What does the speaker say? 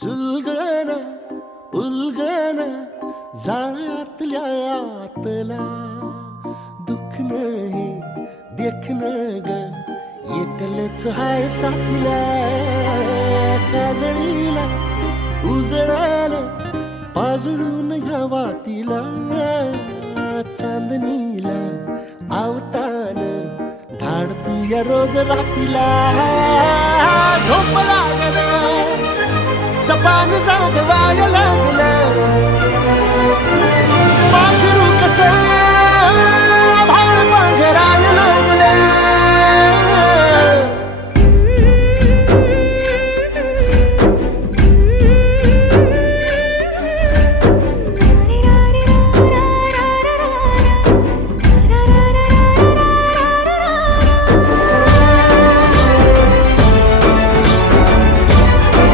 सुलगना उलगना जाळ्यातल्या आतला दुःख नाही देखन ग एकलच हाय साथीला काजळीला उजळाला पाजळून ह्या वातीला चांदणीला आवतान धाड तू या रोज रातीला झोप लागना सपान